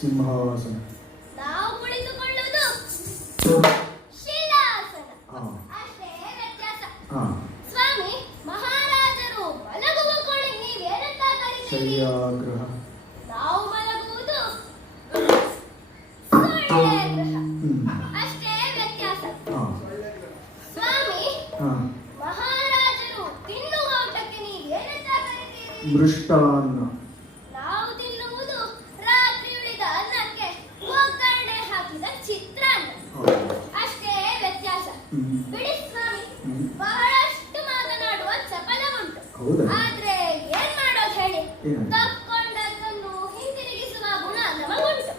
ಸಿಂಹಾಸನ. ನಾವು ಕುಳಿತುಕೊಳ್ಳುವುದು ಶಿಲಾಸನ. ಅಷ್ಟೇ ವ್ಯತ್ಯಾಸ. ಸ್ವಾಮಿ, ಮಹಾರಾಜರು ಮಲಗುವ ಕೋಳಿ ನೀವೇನಂತ ಕರೀತೀರಿ? ಶಯ್ಯಾಗ್ರಹ. ನಾವು ಮಲಗುವುದು ಸೊಳ್ಳೆಗ್ರಹ. ಅಷ್ಟೇ ವ್ಯತ್ಯಾಸ. ಸ್ವಾಮಿ, ಮಹಾರಾಜರು ತಿನ್ನುವ ಊಟಕ್ಕೆ ನೀವೇನಂತ ಕರೀತೀರಿ? ಮೃಷ್ಟಾನ್ನ. ನಾವು ತಿನ್ನುವುದು ರಾತ್ರಿ ಉಳಿದ ಅನ್ನಕ್ಕೆ ಒಗ್ಗರಣೆ ಹಾಕಿದ ಚಿತ್ರಾನ್ನ. ಅಷ್ಟೇ ವ್ಯತ್ಯಾಸ. ಬಿಡಿ ಸ್ವಾಮಿ, ಬಹಳಷ್ಟು ಮಾತನಾಡುವ ಚಪಲ ಉಂಟು. ಆದ್ರೆ ಏನ್ ಮಾಡೋದು ಹೇಳಿ? ತಕ್ಕೊಂಡದ್ದನ್ನು ಹಿಂತಿರುಗಿಸುವ ಗುಣ ನಮಗುಂಟು.